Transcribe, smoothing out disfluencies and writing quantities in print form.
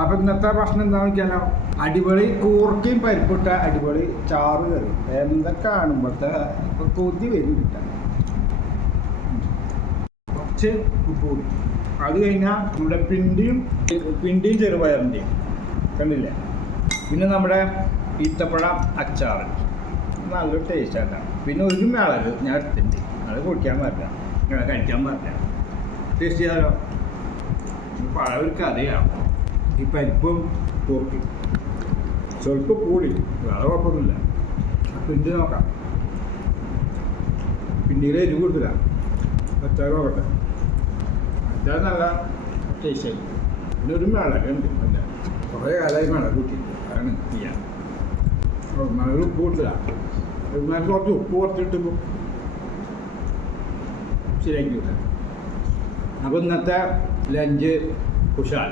അപ്പം ഇന്നത്തെ ഭക്ഷണം എന്താണെന്ന് വെച്ചാലോ, അടിപൊളി കൂർക്കയും പരിപ്പിട്ട അടിപൊളി ചാറ് കറി. എന്തൊക്കെ കാണുമ്പോഴത്തെ ഇപ്പം കൊതി വരും കിട്ടാൻ. കുറച്ച് ഉപ്പ് കൂടി. അത് കഴിഞ്ഞാൽ നമ്മുടെ പിണ്ടിയും ചെറുപയറിൻ്റെയും കണ്ടില്ലേ. പിന്നെ നമ്മുടെ ഈത്തപ്പഴം അച്ചാറ് നല്ലൊരു ടേസ്റ്റാണ്. പിന്നെ ഒരു മേളത് ഞാൻ എടുത്തിട്ടുണ്ട്, അത് കുടിക്കാൻ പറ്റില്ല, കഴിക്കാൻ പറ്റില്ല. ടേസ്റ്റ് ചെയ്യാലോ. പഴയ ഒരു കറിയാണ് ഈ പരിപ്പും കൂർക്കും. സ്വല്പം കൂടി, വേറെ കുഴപ്പമൊന്നുമില്ല. പിണ്ടി നോക്കാം. പിന്നീട് എരിവ് കൊടുത്തില്ല. അച്ചാർ നോക്കട്ടെ. അച്ചാർ നല്ല ടേസ്റ്റായി. പിന്നെ ഒരു മിളകുണ്ട്. അല്ല, കുറേ കാലമായി മിളക് കൂട്ടിയിട്ട് അതാണ് ചെയ്യാൻ. മിളക് ഉപ്പ് കൊടുത്തില്ല. എന്നാലും കുറച്ച് ഉപ്പ് കുറച്ചിട്ടുമ്പോൾ ശരിയാക്കി കിട്ടാം. അപ്പോൾ ഇന്നത്തെ ലഞ്ച് കുശാൽ.